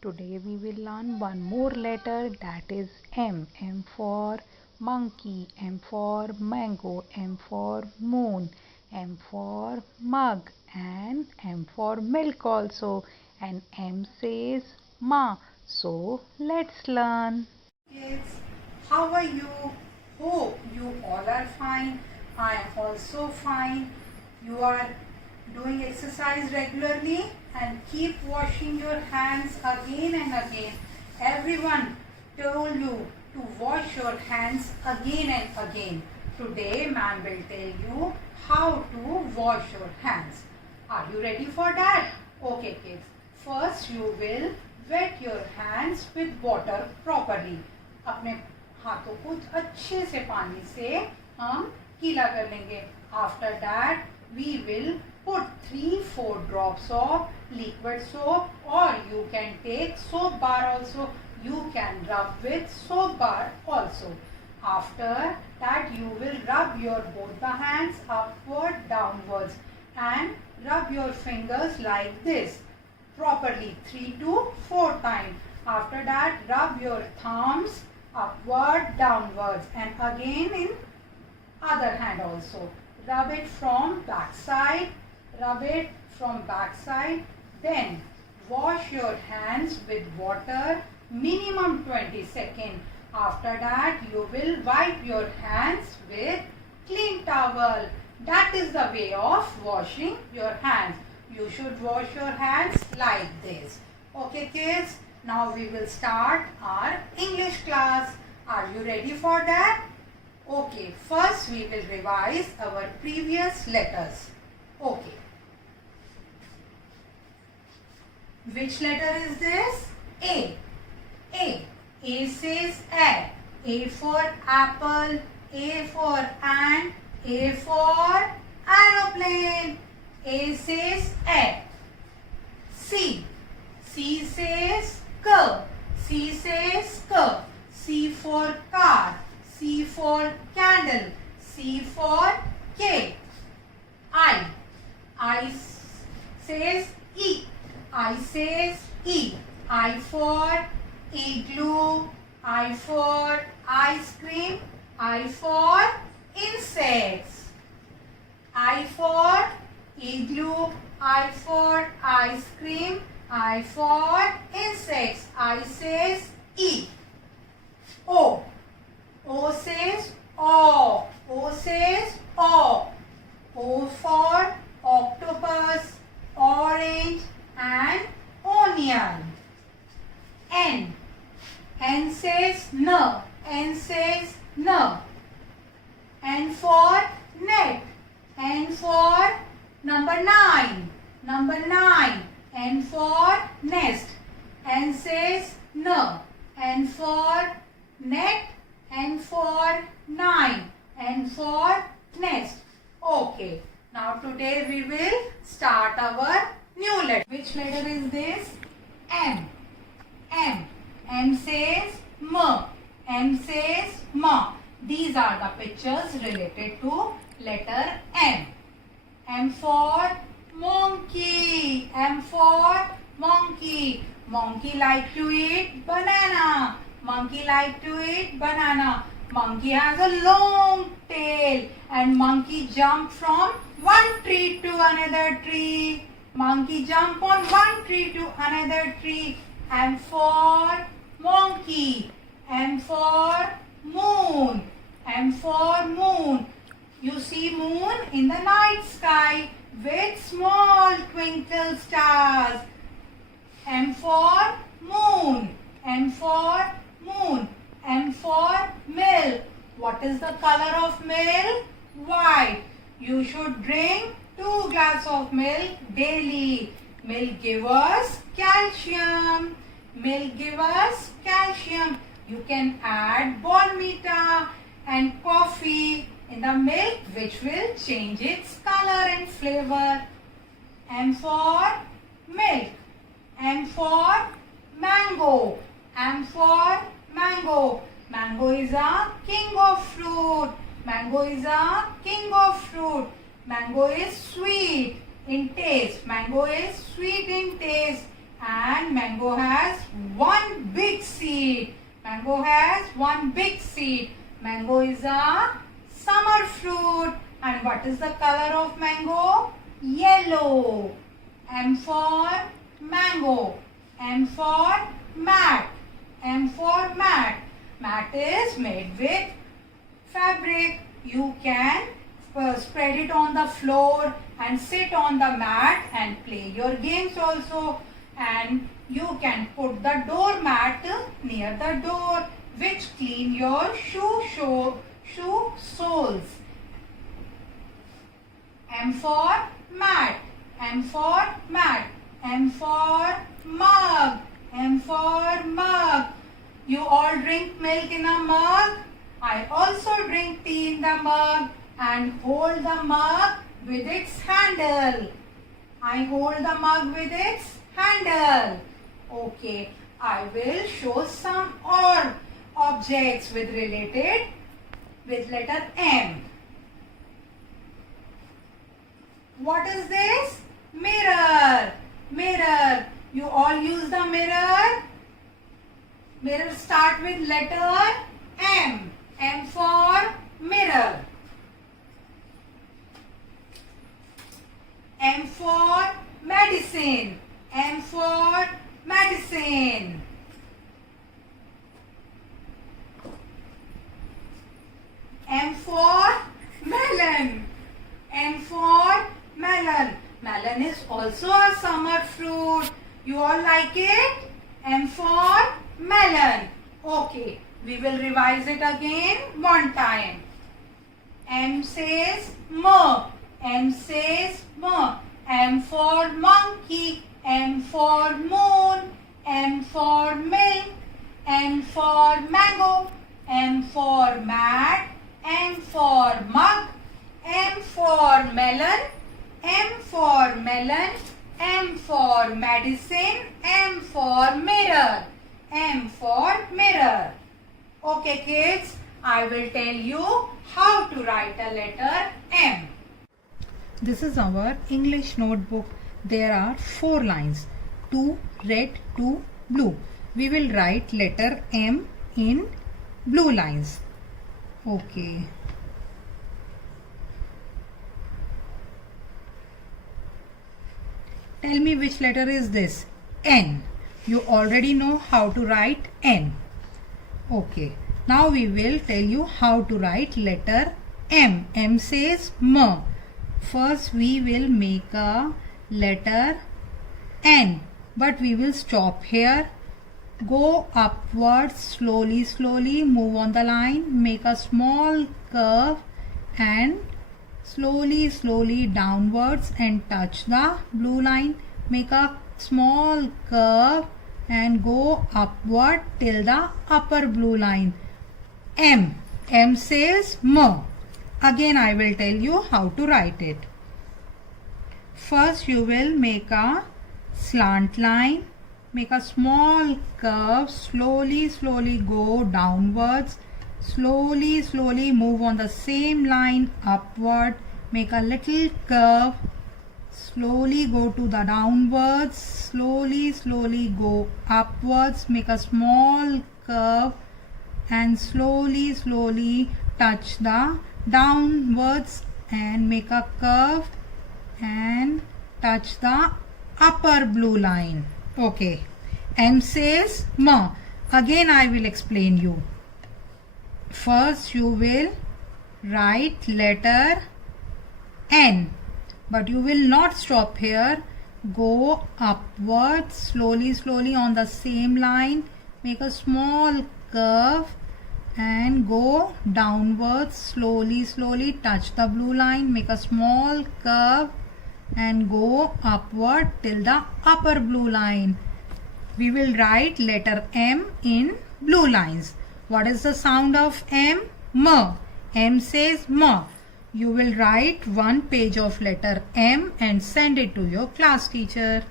Today we will learn one more letter, that is M. M for monkey, M for mango, M for moon, M for mug, and M for milk also. And M says Ma. So let's learn. Kids, how are you? Hope you all are fine. I am also fine. You are doing exercise regularly and keep washing your hands again and again. Everyone told you to wash your hands again and again. Today, ma'am will tell you how to wash your hands. Are you ready for that? Okay, kids. First, you will wet your hands with water properly. अपने हाथों को अच्छे से पानी से हम गीला कर लेंगे. After that, we will put 3-4 drops of liquid soap, or you can take soap bar also. You can rub with soap bar also. After that, you will rub your both the hands upward, downwards, and rub your fingers like this properly 3 to 4 times. After that, rub your thumbs upward, downwards, and again in other hand also. Rub it from back side, rub it from back side. Then wash your hands with water minimum 20 seconds. After that, you will wipe your hands with clean towel. That is the way of washing your hands. You should wash your hands like this. Okay, kids? Now we will start our English class. Are you ready for that? Okay, first we will revise our previous letters. Okay. Which letter is this? A. A. A says A. A for apple. A for ant. A for aeroplane. A says A. C. C says K. C says K. C for car. C for candle. C for K. I. I says E. I says E. I for igloo. I for ice cream. I for insects. I for igloo. I for ice cream. I for insects. I says E. O. O says O. O says O. O for octopus, orange, and onion. N. N says N. N says N. N for net. N for number 9. Number 9. N for nest. N says N. N for net. N for 9. N for nest. Okay. Now today we will start our new letter. Which letter is this? M. M. M says M. M says M. These are the pictures related to letter M. M for monkey. M for monkey. Monkey like to eat banana. Monkey like to eat banana. Monkey has a long tail and monkey jump from one tree to another tree. Monkey jump on one tree to another tree. M for monkey. M for moon. M for moon. You see moon in the night sky with small twinkle stars. M for moon. M for moon. M for milk. What is the color of milk? White. You should drink 2 glasses of milk daily. Milk gives us calcium. Milk gives us calcium. You can add Bournvita and coffee in the milk, which will change its color and flavor. M for milk. M for mango. M for mango. Mango is a king of fruit. Mango is a king of fruit. Mango is sweet in taste. Mango is sweet in taste. and mango has one big seed. Mango has one big seed. Mango is a summer fruit. And what is the color of mango? Yellow. M for mango. M for mat. M for mat. Mat is made with fabric. You can spread it on the floor and sit on the mat and play your games also. And you can put the doormat near the door, which clean your shoe soles. M for mat. M for mat. M for mug. M for mug. You all drink milk in a mug. I also drink tea in the mug and hold the mug with its handle. I hold the mug with its handle. Okay, I will show some more objects with letter M. What is this? Mirror. Mirror. You all use the mirror. Mirror start with letter M. M for mirror. M for medicine. M for medicine. M for melon. M for melon. Melon is also a summer fruit. You all like it? M for melon. Okay, we will revise it again one time. M says M. M says M. M for monkey. M for moon. M for milk. M for mango. M for mat. M for mug. M for melon. M for melon. M for medicine. M for mirror. M for mirror. Okay kids, I will tell you how to write a letter M. This is our English notebook. There are 4 lines, 2 red, 2 blue. We will write letter M in blue lines. Okay. Tell me which letter is this? N. You already know how to write N. Okay. Now we will tell you how to write letter M. M says M. First we will make a letter N. But we will stop here. Go upwards slowly, slowly. Move on the line. Make a small curve and slowly, slowly downwards and touch the blue line. Make a small curve and go upward till the upper blue line. M. M says M. Again I will tell you how to write it. First you will make a slant line. Make a small curve. Slowly, slowly go downwards. Slowly, slowly move on the same line upward. Make a little curve. Slowly go to the downwards. Slowly, slowly go upwards. Make a small curve and slowly, slowly touch the downwards and make a curve and touch the upper blue line. Okay. M says M. Again I will explain you. First you will write letter N, but you will not stop here. Go upwards slowly, slowly on the same line. Make a small curve and go downwards slowly, slowly. Touch the blue line. Make a small curve and go upward till the upper blue line. We will write letter M in blue lines. What is the sound of M? M. M says M. You will write one page of letter M and send it to your class teacher.